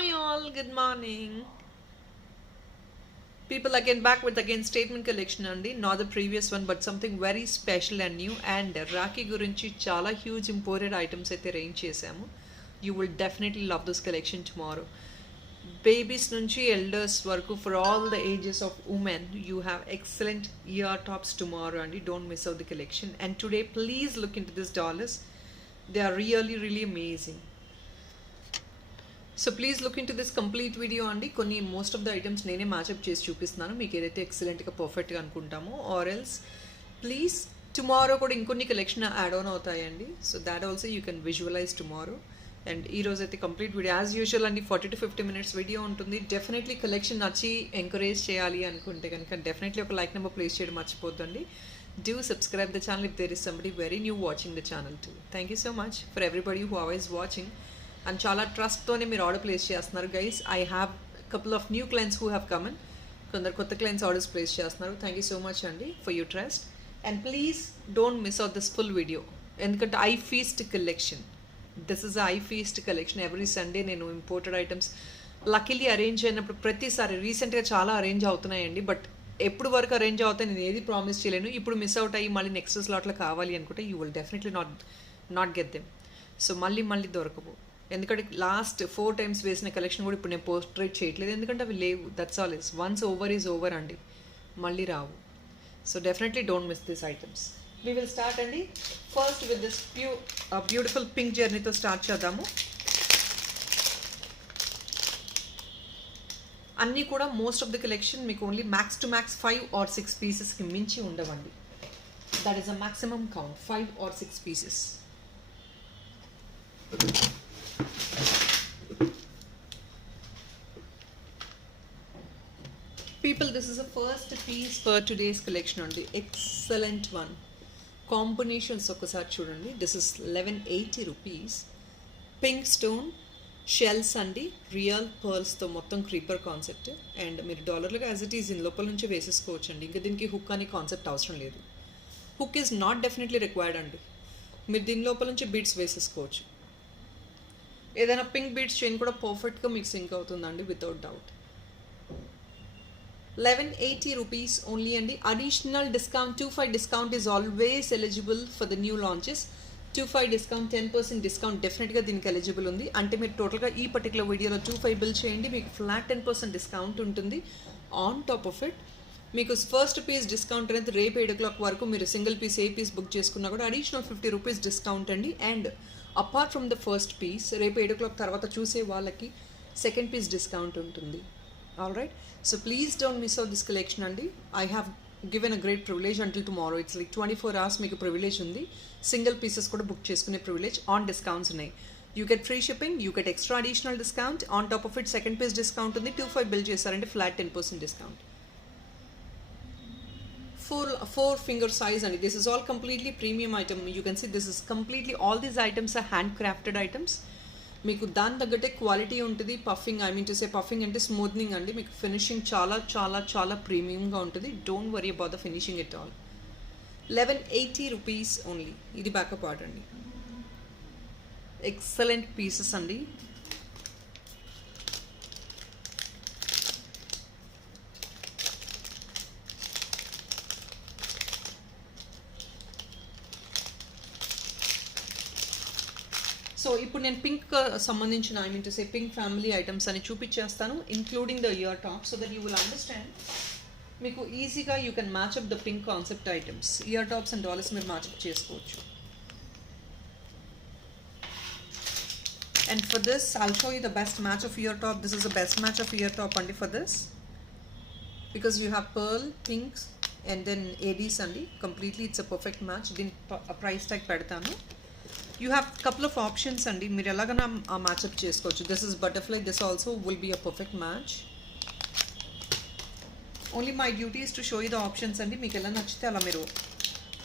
Hi all, good morning. People again back with again statement collection అండి, not the previous one but something very special and new and Rakhi గురించి చాలా huge imported items అయితే రేంజ్ చేశాము. You will definitely love this collection tomorrow. Babies నుంచి elders వరకు for all the ages of women you have excellent ear tops tomorrow and don't miss out the collection. And today please look into these dollars. They are really amazing. So please look in to this complete video అండి. కొన్ని most of the items నేనే మ్యాచప్ చేసి చూపిస్తున్నాను, మీకు ఏదైతే ఎక్సలెంట్గా పర్ఫెక్ట్గా అనుకుంటామో. ఆర్ ఎల్స్ ప్లీజ్ టుమారో కూడా ఇంకొన్ని కలెక్షన్ యాడ్ ఆన్ అవుతాయండి. So that also you can visualise tomorrow. And ఈ రోజు అయితే కంప్లీట్ వీడియో యాజ్ యూజువల్ అండి 40 to 50 minutes వీడియో ఉంటుంది. డెఫినెట్లీ కలెక్షన్ నచ్చి ఎంకరేజ్ చేయాలి అనుకుంటే కనుక డెఫినెట్లీ ఒక లైక్ నెంబర్ ప్లేస్ చేయడం మర్చిపోద్దండి. Do subscribe the channel if there is somebody very new watching the channel too. Thank you so much for everybody who always watching. And చాలా ట్రస్ట్తోనే మీరు ఆర్డర్ ప్లేస్ చేస్తున్నారు guys. I have couple of new clients who have come in. కొందరు కొత్త clients orders place చేస్తున్నారు. Thank you so much అండి for your trust. And please don't miss out this full video, ఎందుకంటే I feast collection. This is I feast collection. Every Sunday నేను imported items luckily arrange అయినప్పుడు ప్రతిసారి రీసెంట్గా చాలా అరేంజ్ అవుతున్నాయండి. బట్ ఎప్పుడు వరకు అరేంజ్ అవుతాయి నేను ఏది ప్రామిస్ చేయలేను. ఇప్పుడు మిస్ అవుట్ అయ్యి మళ్ళీ నెక్స్ట్ స్లాట్లో కావాలి అనుకుంటే you will definitely not get them. So మళ్ళీ దొరకవు, ఎందుకంటే లాస్ట్ 4 times వేసిన కలెక్షన్ కూడా ఇప్పుడు నేను పోస్ట్రేట్ చేయట్లేదు, ఎందుకంటే అవి లేవు. That's all. Is once over is over అండి, మళ్ళీ రావు. So definitely don't miss this items. We will start అండి first with this beautiful pink జర్నీతో స్టార్ట్ చేద్దాము. అన్నీ కూడా మోస్ట్ ఆఫ్ ద కలెక్షన్ మీకు only max to max 5 or 6 పీసెస్కి మించి ఉండవండి. That is a maximum count, 5 or 6 pieces. People, this is the first piece for today's collection on the excellent one. Combinations ఒకసారి చూడండి. This is 1180 rupees. Pink stone shells అండి, రియల్ పర్ల్స్తో మొత్తం creeper concept. And మీరు డాలర్లుగా యాజ్ ఇట్ ఈజ్ ఇన్ లోపల నుంచి వేసేసుకోవచ్చు అండి. ఇంకా దీనికి హుక్ అని కాన్సెప్ట్ అవసరం లేదు. Hook is not definitely required అండి. మీరు దీని లోపల నుంచి బీడ్స్ వేసేసుకోవచ్చు. ఏదైనా పింక్ బీడ్స్ చైన్ కూడా పర్ఫెక్ట్గా మీకు సింక్ అవుతుందండి వితౌట్ డౌట్. 1180 rupees ఓన్లీ అండి. Additional discount 25 discount is always eligible for the new launches. 25 డిస్కౌంట్, 10% డిస్కౌంట్ డెఫినెట్గా దీనికి ఎలిజిబుల్ ఉంది. అంటే మీరు టోటల్గా ఈ పర్టికులర్ వీడియోలో 25 బిల్ చేయండి, మీకు ఫ్లాట్ 10% డిస్కౌంట్ ఉంటుంది. ఆన్ టాప్ ఆఫ్ ఇట్ మీకు ఫస్ట్ పీస్ డిస్కౌంట్ అనేది రేపు 7 o'clock వరకు మీరు single piece a piece book చేసుకున్నా కూడా అడిషనల్ 50 rupees డిస్కౌంట్ అండి. And apart from the first piece రేపు 7 o'clock తర్వాత చూసే వాళ్ళకి సెకండ్ పీస్ డిస్కౌంట్ ఉంటుంది. All right, so please don't miss out this collection అండి. I have given a great privilege until tomorrow. It's like 24 hours మీకు privilege ఉంది. Single pieces కూడా book చేసుకునే ప్రివిలేజ్. ఆన్ డిస్కౌంట్స్ ఉన్నాయి. You get free shipping, you get extra additional discount. On top of it second piece discount ఉంది. 25 bill చేశారంటే flat 10% discount. 4 finger size and this is all completely premium item. You can see this is completely, all these items are handcrafted items. మీకు దాని తగ్గట్టే క్వాలిటీ ఉంటుంది. Puffing, I mean to సే పఫింగ్ అంటే స్మూత్నింగ్ అండి. మీకు ఫినిషింగ్ చాలా ప్రీమియంగా ఉంటుంది. Don't worry about the finishing at all. 1180 rupees only. ఇది బ్యాకప్ ఆర్డర్ అండి. ఎక్సలెంట్ పీసెస్ అండి. సో ఇప్పుడు నేను పింక్ సంబంధించిన, I mean to say pink family items అని చూపించేస్తాను, including the year top, so that you will understand. మీకు ఈజీగా యూ కెన్ మ్యాచ్అప్ the pink concept items. Ear tops and dollars మీరు మ్యాచ్అప్ చేసుకోవచ్చు. And for this I'll show you the best match of ear top. This is the best match of ear top అండి for this, because you have pearl, pinks and then ADs అండి. Completely it's a perfect match. దీని price tag పెడతాను. You have couple of options అండి, మీరు ఎలాగైనా match up చేసుకోవచ్చు. This is butterfly, this also will be a perfect match. Only my duty is to show you the options అండి. మీకు ఎలా నచ్చితే అలా మీరు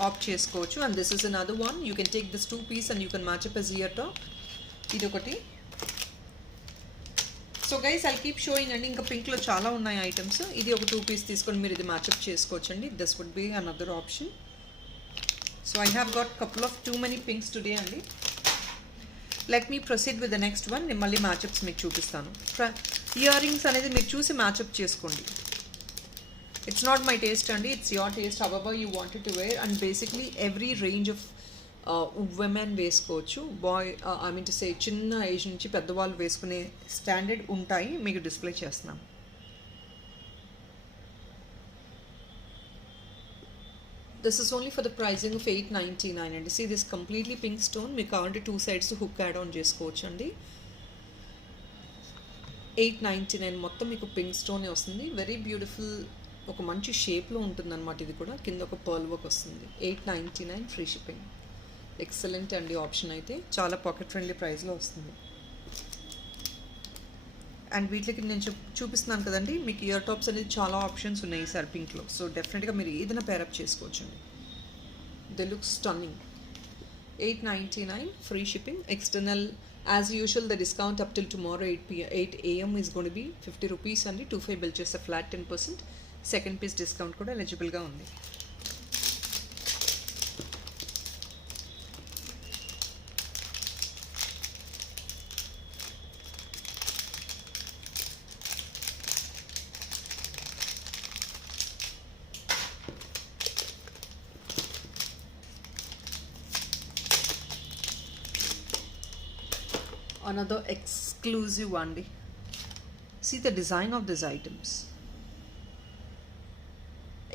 ఆప్ట్ చేసుకోవచ్చు. And this is another one. You can take this 2 piece and you can match up as ear top. ఇది ఒకటి. So guys I keep showing అండి. ఇంకా పింక్లో చాలా ఉన్నాయి ఐటమ్స్. ఇది ఒక 2 piece తీసుకొని మీరు ఇది మ్యాచ్అప్ చేసుకోవచ్చు అండి. This would be another option. So I have got couple of too many pinks today only. Let me proceed with the next one. నేను మళ్ళీ మ్యాచప్స్ మీకు చూపిస్తాను. ఇయర్ రింగ్స్ అనేది మీరు చూసి మ్యాచప్ చేసుకోండి. ఇట్స్ నాట్ మై టేస్ట్ అండి, it's your taste however you wanted to wear. And basically every range of women వేసుకోవచ్చు. Boy I mean to say చిన్న ఏజ్ నుంచి పెద్దవాళ్ళు వేసుకునే స్టాండర్డ్ ఉంటాయి. మీకు డిస్ప్లే చేస్తున్నాం. This is only for the pricing of $899 అండి. See this completely pink stone. మీకు కావాలంటే 2 sides హుక్ యాడ్ ఆన్ చేసుకోవచ్చు అండి. $899 మొత్తం మీకు పింక్ స్టోనే వస్తుంది. వెరీ బ్యూటిఫుల్, ఒక మంచి షేప్లో ఉంటుందన్నమాట. ఇది కూడా కింద ఒక పర్ల్ వర్క్ వస్తుంది. $899 ఫ్రీ షిప్పింగ్. ఎక్సలెంట్ అండి ఆప్షన్. అయితే చాలా పాకెట్ ఫ్రెండ్లీ ప్రైస్లో వస్తుంది. అండ్ వీటికి నేను చూపిస్తున్నాను కదండి, మీకు ఇయర్ టాప్స్ అనేది చాలా ఆప్షన్స్ ఉన్నాయి ఈసారి పింక్లో. సో డెఫినెట్గా మీరు ఏదైనా పేరప్ చేసుకోవచ్చు అండి. They look stunning. $899 free shipping. External as usual the discount up till tomorrow 8 AM is gonna be ₹50 అండి. 25 బిల్ చేస్తే ఫ్లాట్ 10%. సెకండ్ పీస్ డిస్కౌంట్ కూడా ఎలిజిబుల్గా ఉంది. Another exclusive one. See the design of these items.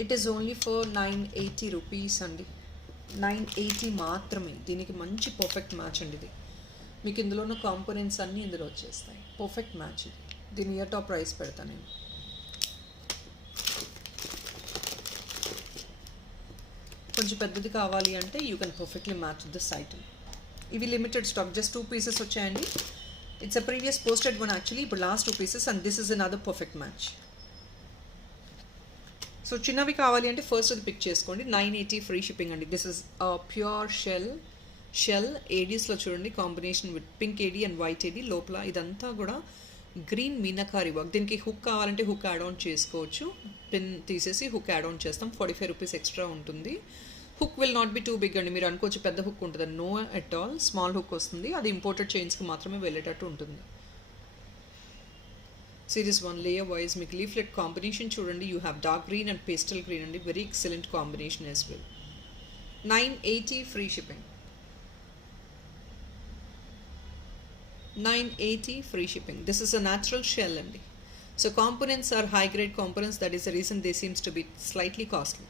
It is only for ₹980 అండి. 980 మాత్రమే. దీనికి మంచి perfect match అండి. ఇది మీకు ఇందులో ఉన్న కాంపోనెంట్స్ అన్నీ ఇందులో వచ్చేస్తాయి. పర్ఫెక్ట్ మ్యాచ్ ఇది. దీని ఇయర్ టాప్ ప్రైస్ పెడతాను నేను. కొంచెం పెద్దది కావాలి అంటే you can perfectly match this item. ఇవి లిమిటెడ్ స్టాక్, జస్ట్ 2 pieces వచ్చాయండి. It's a previous posted one actually, ఇప్పుడు last 2 pieces and this is another perfect match. So చిన్నవి కావాలి అంటే ఫస్ట్ అది పిక్ చేసుకోండి. 980 ఫ్రీ షిప్పింగ్ అండి. దిస్ ఇస్ ప్యూర్ షెల్ ఏడీస్లో చూడండి, combination with pink AD and white AD. లోపల ఇదంతా కూడా గ్రీన్ మీనాకారి వర్క్. దీనికి హుక్ కావాలంటే హుక్ యాడ్ ఆన్ చేసుకోవచ్చు. పిన్ తీసేసి హుక్ యాడ్ ఆన్ చేస్తాం. ₹45 ఎక్స్ట్రా ఉంటుంది. Hook will not be too big అండి. మీరు అనుకోవచ్చు పెద్ద హుక్ ఉంటుంది, no at all. Small hook వస్తుంది. అది ఇంపోర్టెడ్ చైన్స్కి మాత్రమే వెళ్ళేటట్టు ఉంటుంది. సిరీస్ 1 లేయర్ వైజ్ మీకు లీఫ్లెట్ కాంబినేషన్ చూడండి. You have dark green and pastel green అండి. Very excellent combination as well. 980 free shipping. 980 free shipping. This is a natural shell అండి. So components are high grade components. That is the reason they seems to be slightly costly.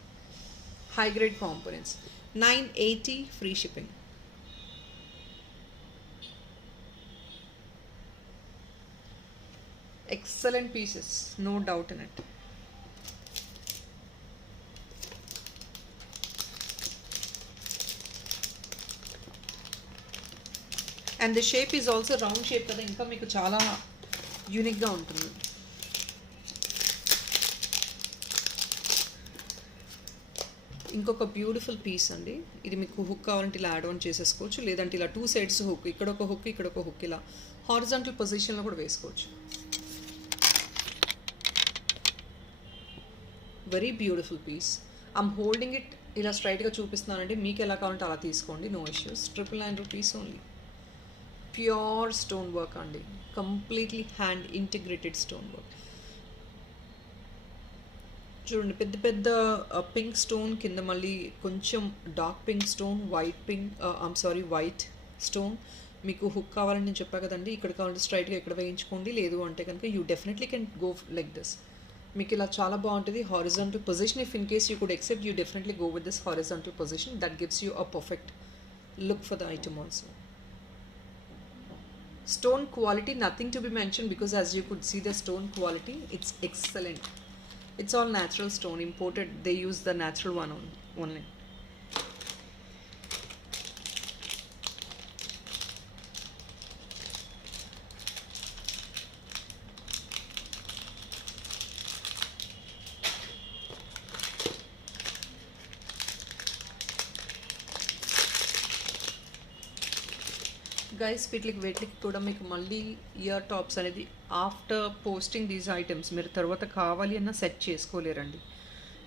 High grade components. 980 free shipping. Excellent pieces, no doubt in it. And the shape is also round shape కదా, ఇంకా మీకు చాలా యూనిక్గా ఉంటుంది. ఇంకొక beautiful piece అండి. ఇది మీకు హుక్ కావాలంటే ఇలా యాడ్ ఆన్ చేసేసుకోవచ్చు, లేదంటే ఇలా 2 sides హుక్, ఇక్కడ ఒక హుక్ ఇక్కడ ఒక హుక్, ఇలా హారిజాంటల్ పొజిషన్లో కూడా వేసుకోవచ్చు. Very beautiful piece. I'm holding it ఇలా స్ట్రైట్గా చూపిస్తున్నానండి. మీకు ఎలా కావాలంటే అలా తీసుకోండి, no issues. ₹999 only. Pure stone work అండి, completely hand integrated stone work. చూడండి, పెద్ద పెద్ద పింక్ స్టోన్ కింద, మళ్ళీ కొంచెం dark pink stone, white stone. మీకు హుక్ కావాలని నేను చెప్పా కదండి, ఇక్కడ కావాలంటే స్ట్రైట్గా ఇక్కడ వేయించుకోండి, లేదు అంటే కనుక you definitely can go like this. మీకు ఇలా చాలా బాగుంటుంది. Horizontal position, if in case you could except, you definitely go with this horizontal position. That gives you a perfect look for the item also. Stone quality, nothing to be mentioned, because as you could see the stone quality, it's excellent. It's all natural stone, imported. They use the natural one only. Guys, వీటికి కూడా మీకు మళ్ళీ ear tops అనేది after posting these items మీరు తర్వాత కావాలి అన్న set చేసుకోలేరండి.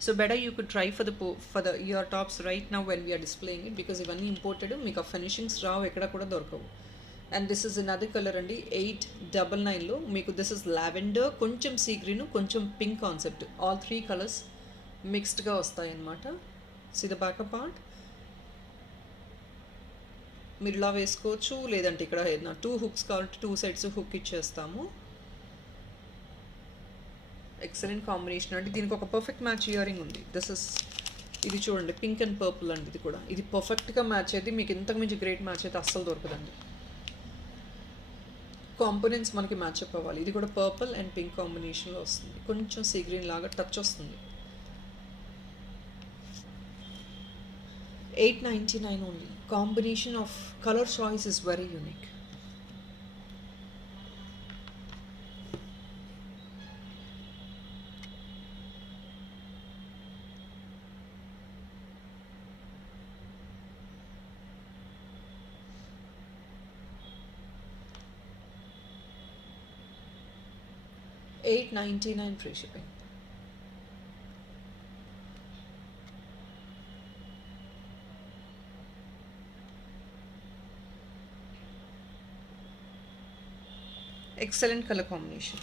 So better you could try for the ear tops right now when we are displaying it, because ఇవన్నీ ఇంపోర్టెడ్. మీకు ఆ ఫినిషింగ్స్ రావు, ఎక్కడ కూడా దొరకవు. And this is another colour అండి 899లో మీకు. దిస్ ఇస్ లావెండర్, కొంచెం సీ గ్రీన్, కొంచెం పింక్ కాన్సెప్ట్, ఆల్ 3 కలర్స్ మిక్స్డ్గా వస్తాయి అన్నమాట. See the back part. మీరు ఇలా వేసుకోవచ్చు, లేదంటే ఇక్కడ 2 హుక్స్ కావాలంటే 2 సైడ్స్ హుక్ ఇచ్చేస్తాము. ఎక్సలెంట్ కాంబినేషన్ అండి. దీనికి ఒక పర్ఫెక్ట్ మ్యాచ్ ఇయర్ రింగ్ ఉంది. దిస్ ఇస్, ఇది చూడండి పింక్ అండ్ పర్పుల్ అండి. ఇది కూడా ఇది పర్ఫెక్ట్గా మ్యాచ్ అయితే మీకు ఇంతకు మించి గ్రేట్ మ్యాచ్ అయితే అస్సలు దొరకదండి. కాంపోనెంట్స్ మనకి మ్యాచ్అప్ అవ్వాలి. ఇది కూడా పర్పుల్ అండ్ పింక్ కాంబినేషన్లో వస్తుంది, కొంచెం సీ గ్రీన్ లాగా టచ్ వస్తుంది. 899 only. Combination of colour choice is very unique. $899 free shipping. Excellent color combination.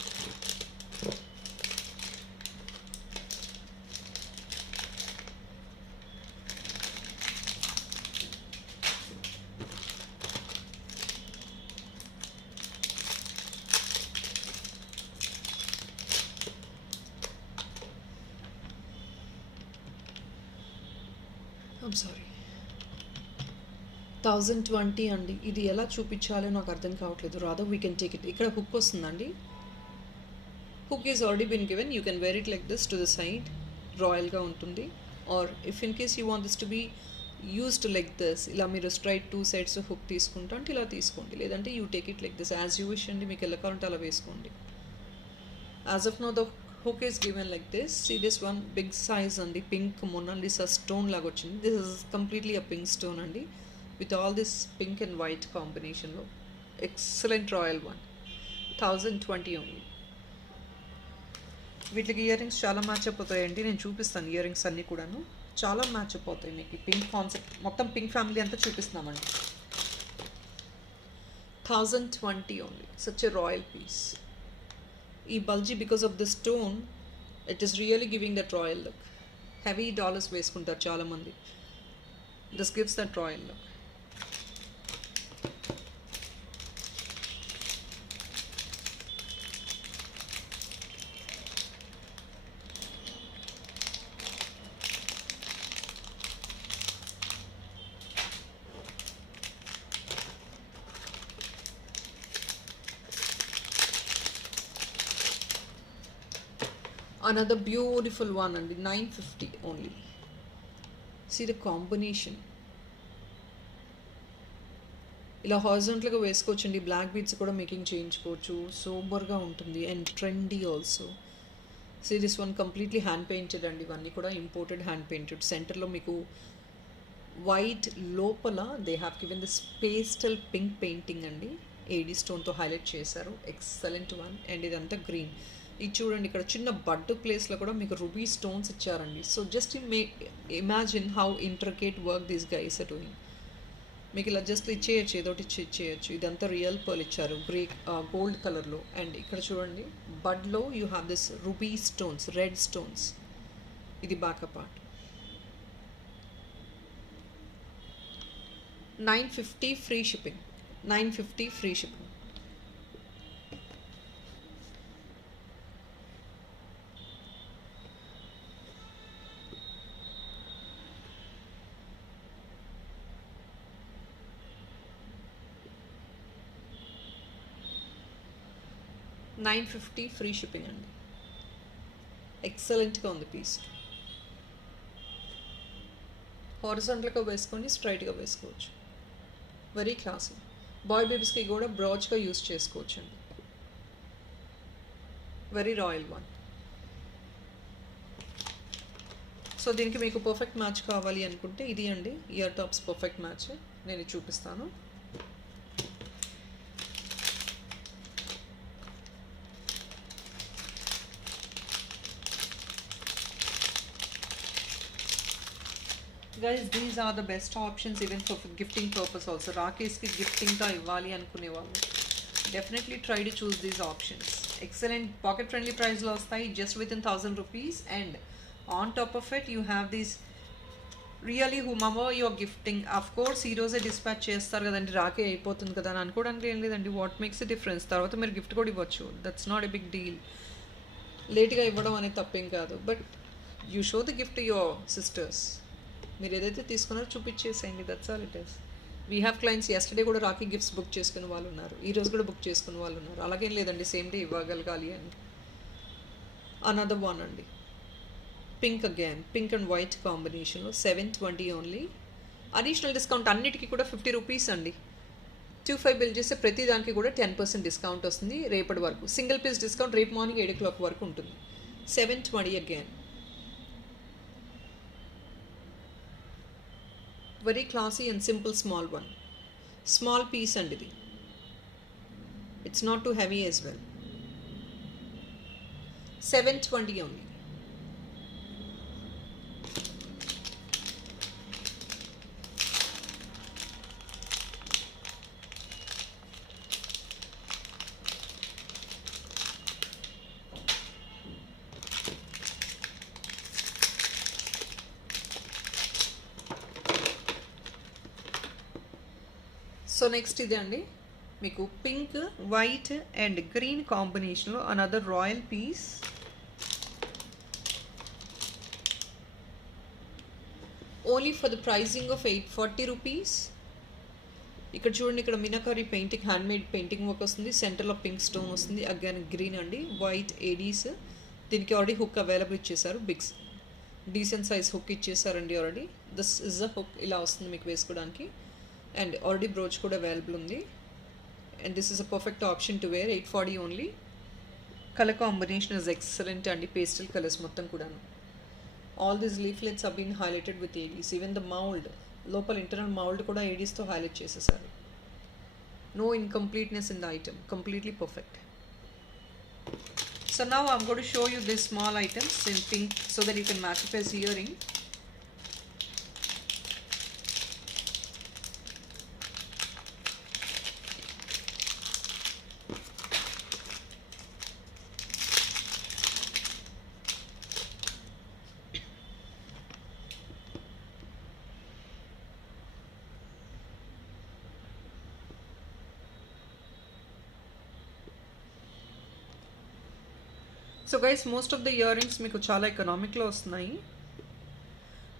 I'm sorry. 1020 అండి. ఇది ఎలా చూపించాలో నాకు అర్థం కావట్లేదు. Rather we can take it. ఇక్కడ హుక్ వస్తుందండి. Hook is already been given. You can wear it like this to the side. రాయల్గా ఉంటుంది. Or if in case you want this to be used like this, ఇలా మీరు స్ట్రైట్ 2 sides hook తీసుకుంటా అంటే ఇలా తీసుకోండి, లేదంటే you take it like this as you wish అండి. మీకు ఎలా కావాలంటే అలా వేసుకోండి. As of know the hook is given like this. See this one big size andi, pink Mona Lisa stone laga ochindi. This is completely a pink stone andi with all this pink and white combination lo. Excellent royal one. 1020 only. వీటికి ear rings చాలా మ్యాచ్ అయిపోతాయండి. నేను చూపిస్తాను ear rings అన్నీ కూడాను చాలా match అయిపోతాయి మీకు. పింక్ కాన్సెప్ట్ మొత్తం పింక్ ఫ్యామిలీ అంతా చూపిస్తున్నామండి. 1020 only. Such a royal piece. ఈ bulgy because of the stone it is really giving that royal look. Heavy dollars వేసుకుంటారు చాలామంది. This gives that royal look. Another beautiful one and 950 only. See the combination. ఇలా హారిజాంటల్గా వేసుకోవచ్చండి. Black beads కూడా మేకింగ్ చేయించుకోవచ్చు. సూపర్గా ఉంటుంది and trendy also. See this one completely hand painted అండి. ఇవన్నీ కూడా ఇంపోర్టెడ్ హ్యాండ్ పెయింటెడ్. సెంటర్లో మీకు వైట్, లోపల they have given this pastel pink painting అండి. ఏడీ స్టోన్తో హైలైట్ చేశారు. Excellent one. అండ్ ఇదంతా గ్రీన్. ఇది చూడండి, ఇక్కడ చిన్న బడ్డు ప్లేస్లో కూడా మీకు రూబీ స్టోన్స్ ఇచ్చారండి. So just imagine how intricate work these guys are doing. మీకు ఇలా జస్ట్ ఇచ్చేయచ్చు, ఏదోటి ఇచ్చేయచ్చు. ఇదంతా రియల్ పర్ల్ ఇచ్చారు గోల్డ్ కలర్లో. అండ్ ఇక్కడ చూడండి బడ్లో you have this ruby stones, red stones. ఇది back part. 950 free shipping. 950 free shipping. $950 free shipping అండి. ఎక్సలెంట్గా ఉంది పీస్. హారిజాంటల్గా వేసుకోండి, స్ట్రైట్గా వేసుకోవచ్చు. Very classy. బాయ్ బేబీస్కి కూడా బ్రాచ్గా యూస్ చేసుకోవచ్చు అండి. Very royal one. సో దీనికి మీకు పర్ఫెక్ట్ మ్యాచ్ కావాలి అనుకుంటే ఇది అండి ఇయర్ టాప్స్ పర్ఫెక్ట్ మ్యాచ్. నేను చూపిస్తాను. Guys these are the best options even for gifting purpose also. రాకేష్కి గిఫ్టింగ్గా ఇవ్వాలి అనుకునే వాళ్ళు definitely try to choose these options. Excellent pocket friendly ప్రైస్లో వస్తాయి, just with in 1000 rupees. And on top of it you have these really whomever your gifting. Of course ఈ రోజే డిస్పాచ్ చేస్తారు కదండి, రాకే అయిపోతుంది కదా అని అనుకోవడానికి ఏం లేదండి. వాట్ మేక్స్ ఎ డిఫరెన్స్, తర్వాత మీరు గిఫ్ట్ కూడా ఇవ్వచ్చు. That's not a big deal. లేట్గా ఇవ్వడం అనేది తప్పేం కాదు, but you show the gift your sisters. మీరు ఏదైతే తీసుకున్నారో చూపించేసేయండి, that's all it is. We have clients yesterday కూడా రాఖీ గిఫ్ట్స్ బుక్ చేసుకునే వాళ్ళు ఉన్నారు, ఈ రోజు కూడా బుక్ చేసుకునే వాళ్ళు ఉన్నారు. అలాగేం లేదండి, సేమ్ డే ఇవ్వగలగాలి అని. అనదర్ వన్ అండి, pink again, pink and white కాంబినేషన్లో 720 ఓన్లీ. అడిషనల్ డిస్కౌంట్ అన్నిటికీ కూడా 50 రూపీస్ అండి. 25 బిల్ చేస్తే ప్రతి దానికి కూడా 10% డిస్కౌంట్ వస్తుంది రేపటి వరకు. సింగిల్ పీస్ డిస్కౌంట్ రేపు మార్నింగ్ 8 o'clock వరకు ఉంటుంది. 720 again. Very classy and simple small one. Small piece అండి ఇది, it's not too heavy as well. 720 only. So next ఇదే అండి, మీకు పింక్ వైట్ అండ్ గ్రీన్ కాంబినేషన్లో another royal piece. Only for the pricing of 840 rupees. ఇక్కడ చూడండి, ఇక్కడ meenakari painting, handmade painting work వస్తుంది. సెంటర్లో పింక్ స్టోన్ వస్తుంది, అగైన్ గ్రీన్ అండి, వైట్ ఏడీస్. దీనికి ఆల్రెడీ హుక్ అవైలబుల్ ఇచ్చేసారు, బిగ్స్ డీసెంట్ సైజ్ హుక్ ఇచ్చేసారండి already. This is a hook, ఇలా వస్తుంది మీకు వేసుకోవడానికి. అండ్ ఆల్రెడీ బ్రోచ్ కూడా అవైలబుల్ ఉంది. And this is a perfect option to wear. 840 only. Colour combination is excellent అండి, పేస్టల్ కలర్స్ మొత్తం కూడాను. All these leaflets are been highlighted with ADs. Even the mould, లోపల ఇంటర్నల్ మౌల్డ్ కూడా ఏడీస్తో highlight చేసేసారు. No incompleteness in the item, completely perfect. So now I'm going to show you these small items in pink so that you can match up as earring. So guys, most of the earring మీకు చాలా ఎకనామిక్లో వస్తున్నాయి.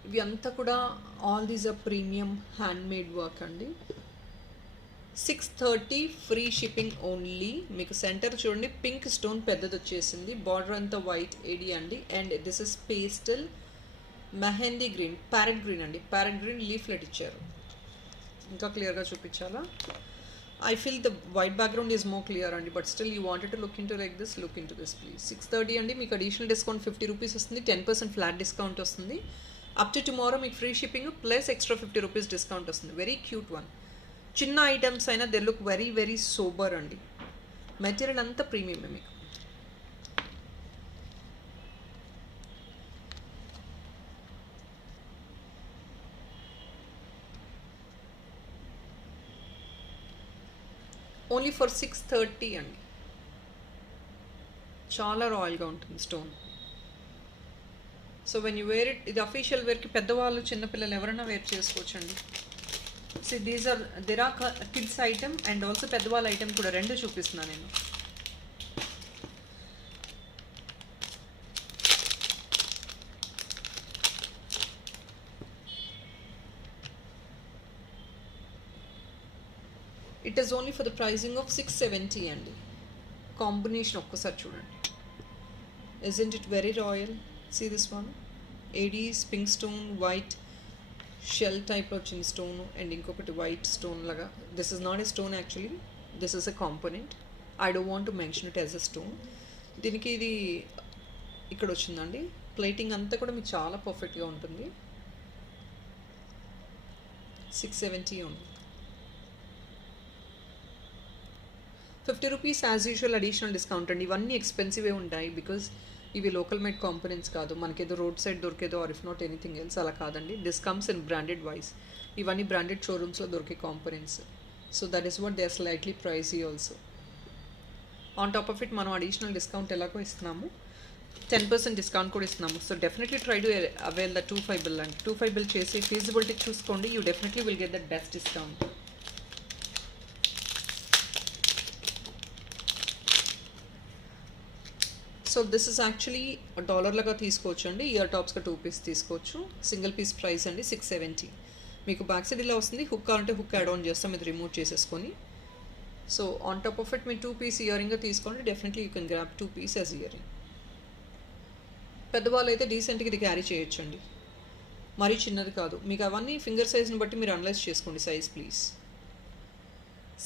ఇవి అంతా కూడా all these are premium handmade work అండి. 630 free shipping only. మీకు centre చూడండి, పింక్ స్టోన్ పెద్దది వచ్చేసింది, బార్డర్ అంతా వైట్ ఏడి అండి. And this is pastel mehndi green, parrot green అండి, ప్యారెట్ గ్రీన్ లీఫ్లెట్ ఇచ్చారు. ఇంకా క్లియర్గా చూపించాలా? I feel the white background is more clear అండి, but still you wanted to look into like this, look into this please. 630 అండి, మీకు additional discount 50 rupees వస్తుంది, 10% flat discount వస్తుంది. అప్ టు టుమారో మీకు free shipping plus extra 50 rupees discount వస్తుంది. Very cute one. చిన్న items అయినా they look very very sober అండి. Material అంతా ప్రీమియమే మీకు. ఓన్లీ ఫర్ 630 అండి. చాలా రాయల్గా ఉంటుంది stone. So when you wear it, ఇది అఫీషియల్ వేర్కి పెద్దవాళ్ళు చిన్నపిల్లలు ఎవరైనా వేర్ చేసుకోవచ్చు అండి. So these are there are kids item and also పెద్దవాళ్ళ ఐటమ్ కూడా, రెండు చూపిస్తున్నాను నేను. It is only for the pricing of 670 అండి. కాంబినేషన్ ఒక్కసారి చూడండి. Isn't it very royal? See this one, ADs pink stone, white shell టైప్లో వచ్చిన స్టోన్ అండ్ ఇంకొకటి వైట్ స్టోన్ లాగా. This is not a stone actually, this is a component. I don't want to mention it as a stone. దీనికి ఇది ఇక్కడ వచ్చిందండి. ప్లేటింగ్ అంతా కూడా మీకు చాలా పర్ఫెక్ట్గా ఉంటుంది. 670 ఉంది. 50 rupees as usual additional discount అండి. ఇవన్నీ ఎక్స్పెన్సివే ఉంటాయి బికాజ్ ఇవి లోకల్ మేడ్ కాంపోనెంట్స్ కాదు, మనకేదో రోడ్ సైడ్ దొరికేదో or if not anything else అలా కాదండి. This comes in branded wise. ఇవన్నీ బ్రాండెడ్ షోరూమ్స్లో దొరికే components. So that is what they are slightly pricey also. On top of it మనం అడిషనల్ డిస్కౌంట్ ఎలాగో ఇస్తున్నాము, 10% డిస్కౌంట్ కూడా ఇస్తున్నాము. So definitely try to avail the 25 bill అండి. 25 బిల్ చేసి ఫీజిబిలిటీ చూసుకోండి. You definitely will get that best discount. So this is actually $1 లాగా తీసుకోవచ్చు అండి. ఇయర్ టాప్స్గా 2 పీస్ తీసుకోవచ్చు. సింగిల్ పీస్ ప్రైస్ అండి $670. మీకు బ్యాక్ సైడ్ ఇలా వస్తుంది. హుక్ కావాలంటే హుక్ యాడ్ ఆన్ చేస్తాం, ఇది రిమూవ్ చేసేసుకొని. So on top of it మీ 2 పీస్ ఇయర్ రింగ్గా తీసుకోండి. Definitely you can grab 2 piece as earring. పెద్దవాళ్ళు అయితే డీసెంట్గా ఇది క్యారీ చేయొచ్చండి, మరీ చిన్నది కాదు. మీకు అవన్నీ ఫింగర్ సైజ్ని బట్టి మీరు అనలైజ్ చేసుకోండి సైజ్ ప్లీజ్.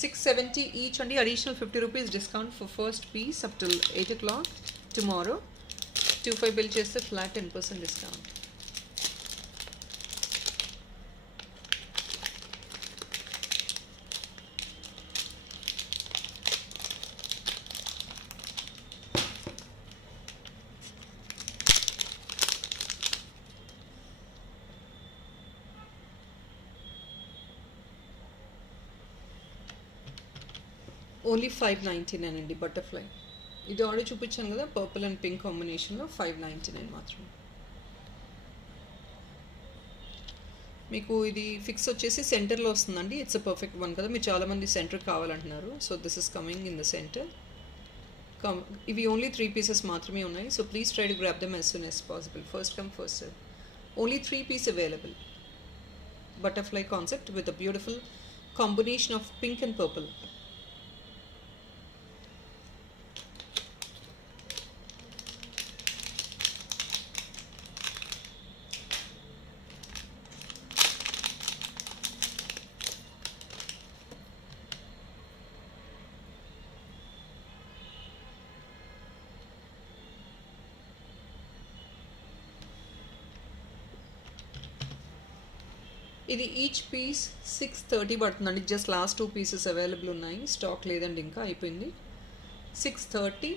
670 ఈచ్ అండి. Additional 50 rupees discount for first piece up till 8 o'clock tomorrow. 25 bill చేస్తే ఫ్లాట్ 10% డిస్కౌంట్. ఓన్లీ 599 అండి బటర్ఫ్లై. ఇది ఆల్రెడీ చూపించాను కదా, పర్పుల్ అండ్ పింక్ కాంబినేషన్లో 599 మాత్రమే. మీకు ఇది ఫిక్స్ వచ్చేసి సెంటర్లో వస్తుందండి. ఇట్స్ అ పర్ఫెక్ట్ వన్ కదా, మీరు చాలామంది సెంటర్ కావాలంటున్నారు. So this is coming in the centre. ఇవి ఓన్లీ 3 పీసెస్ మాత్రమే ఉన్నాయి. So please try to grab them as soon as possible. First come first serve. Only 3 piece available. Butterfly concept with a beautiful combination of pink and purple. ఇది each piece 630 పడుతుందండి. Just last 2 pieces available ఉన్నాయి, stock లేదండి, ఇంకా అయిపోయింది. 630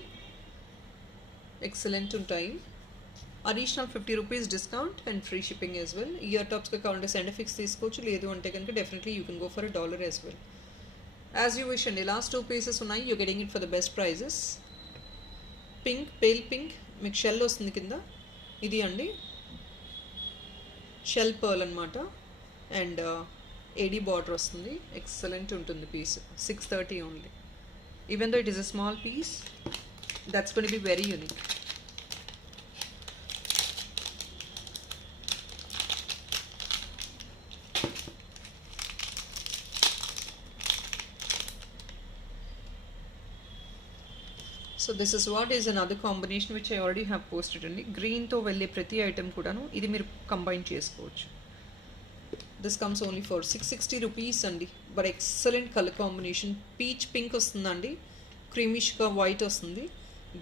excellent ఉంటాయి. Additional 50 rupees discount and free shipping as well. Ear టాప్స్గా కావాలంటే centre తీసుకోవచ్చు, లేదు అంటే కనుక definitely you can go for $1 as well. As you wish అండి. లాస్ట్ 2 పీసెస్ ఉన్నాయి, you getting it for the best prices. Pink, pale pink, మీకు shell వస్తుంది కింద. ఇది అండి షెల్ పర్ల్ అనమాట, అండ్ ఏడీ బార్డర్ వస్తుంది. ఎక్సలెంట్ ఉంటుంది piece. 630 only. Even though it is a small piece, that's going to be very unique. So this is what is another combination which I already have posted అండి. గ్రీన్తో వెళ్ళే ప్రతి ఐటెం కూడాను ఇది మీరు combine చేసుకోవచ్చు. This comes only for 660 rupees అండి. But excellent colour combination. Peach pink వస్తుందండి, క్రీమిష్గా వైట్ వస్తుంది,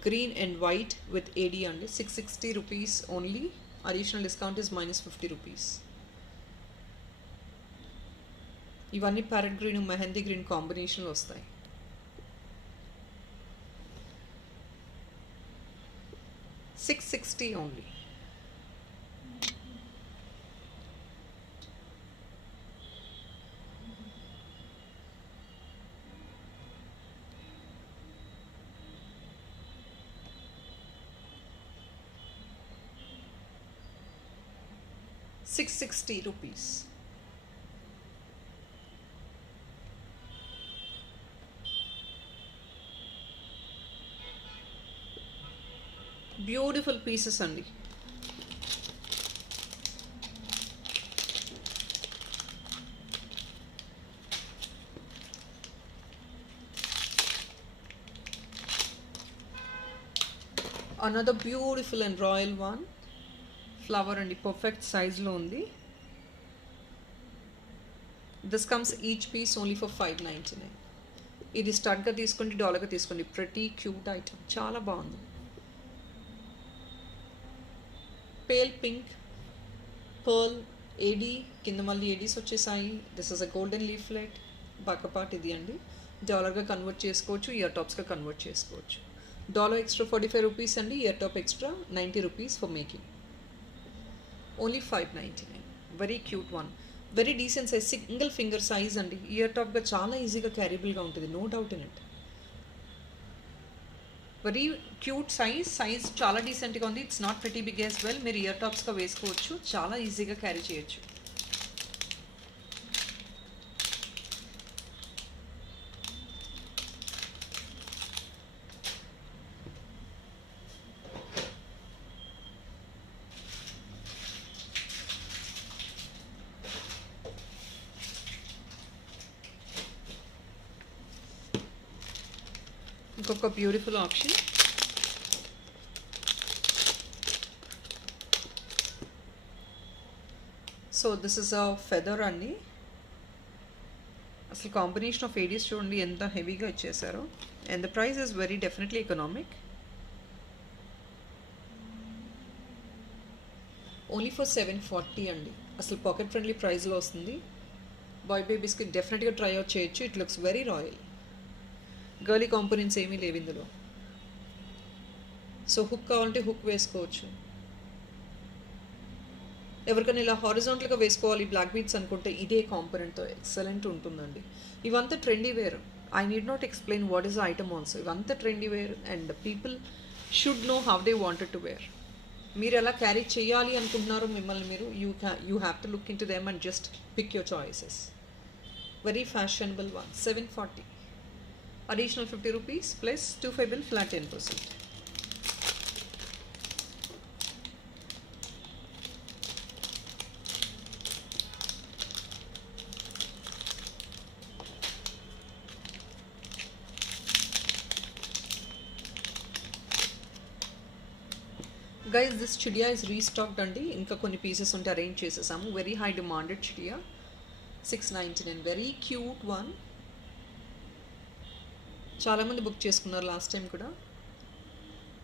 green and white with AD అండి. 660 rupees only. Additional discount is -50 rupees. ఇవన్నీ ప్యారెట్ గ్రీన్, మెహందీ గ్రీన్ కాంబినేషన్లో వస్తాయి. $660 only. ₹660. బ్యూటిఫుల్ పీసెస్ అండి. Another beautiful and royal one. Flower అండి, పర్ఫెక్ట్ సైజ్లో ఉంది. This comes each piece only for $599. ఇది స్టడ్గా తీసుకోండి, డాలర్గా తీసుకోండి. ప్రతి క్యూట్ ఐటమ్, చాలా బాగుంది. పేల్ పింక్, పర్ల్, ఏడీ, కింద మళ్ళీ ఏడీస్ వచ్చేసాయి. This is a golden leaflet. బక్కపాట్ ఇది అండి. డాలర్గా కన్వర్ట్ చేసుకోవచ్చు, ఇయర్ టాప్స్గా కన్వర్ట్ చేసుకోవచ్చు. డాలర్ ఎక్స్ట్రా 45 రూపీస్ అండి. Ear top extra 90 rupees for making. Only 599. Very cute one, very decent size, single finger size అండి. ఇయర్ టాప్గా చాలా ఈజీగా క్యారీబుల్గా ఉంటుంది, no doubt in it. Very cute size చాలా డీసెంట్గా ఉంది. It's not very big as well. మీరు ఇయర్ టాప్స్గా వేసుకోవచ్చు, చాలా ఈజీగా క్యారీ చేయొచ్చు. ఇంకొక beautiful option, so this is a feather అండి. అసలు కాంబినేషన్ ఆఫ్ ఏడీస్ చూడండి ఎంత హెవీగా ఇచ్చేసారో. And the price is very definitely economic. Only for 740 అండి. అసలు పాకెట్ ఫ్రెండ్లీ ప్రైస్లో వస్తుంది. బాయ్ బేబీస్కి డెఫినెట్గా ట్రై అవుట్ చేయొచ్చు. It looks very royal. Girly components ఏమీ లేవు ఇందులో. సో హుక్ కావాలంటే హుక్ వేసుకోవచ్చు. ఎవరికైనా ఇలా హారిజాంటల్గా వేసుకోవాలి బ్లాక్ బీడ్స్ అనుకుంటే ఇదే కాంపోనెంట్తో ఎక్సలెంట్ ఉంటుందండి. ఇవంతా trendy wear. I need not explain what is the item also. ఇవంతా trendy wear and people should know how they wanted to wear. మీరు ఎలా క్యారీ చేయాలి అనుకుంటున్నారో మిమ్మల్ని మీరు you have to look in to them and just pick your choices. Very fashionable one. 740. Additional 50 rupees plus 25 bill flat 10%. Guys, this chidiya is restocked అండి. ఇంకా కొన్ని పీసెస్ ఉంటే అరేంజ్ చేసేసాము. Very high demanded chidiya. 699. Very cute one. చాలామంది book చేసుకున్నారు last time కూడా.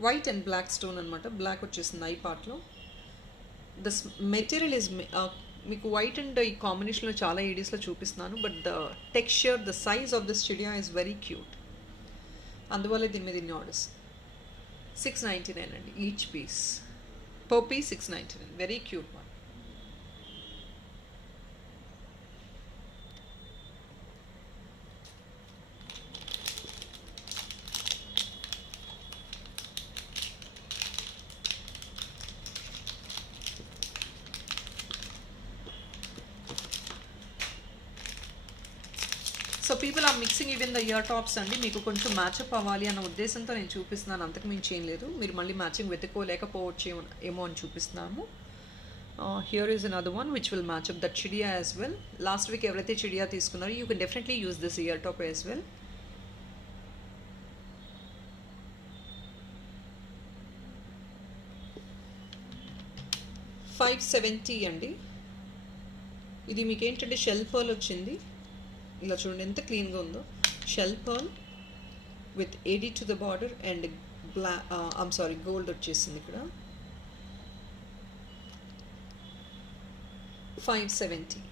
White and black stone అనమాట. Black వచ్చేసింది ఐ పార్ట్లో. దిస్ మెటీరియల్ ఇస్ మీకు వైట్ అండ్ ఈ కాంబినేషన్లో చాలా ఏడీస్లో చూపిస్తున్నాను. But the texture, the size of this chidiya is very cute. అందువల్ల దీని మీద ఇన్ని ఆర్డర్స్. 699 అండి each piece. Per piece 699. Very cute one. So people are mixing even the ear tops అండి. మీకు కొంచెం మ్యాచప్ అవ్వాలి అన్న ఉద్దేశంతో నేను చూపిస్తున్నాను, అంతకు మించి ఏం లేదు. మీరు మళ్ళీ మ్యాచింగ్ వెతుక్కోలేకపోవచ్చు ఏమో అని చూపిస్తున్నాము. Here is another one which will match up that చిడియా యాజ్ వెల్. లాస్ట్ వీక్ ఎవరైతే చిడియా తీసుకున్నారో you can definitely use this ear top as well. $570 అండి. ఇది మీకు ఏంటంటే షెల్ పర్ల్ వచ్చింది. ఇలా చూడండి ఎంత క్లీన్గా ఉందో. Shell pearl with AD to the border and gold వచ్చేసింది ఇక్కడ. 570.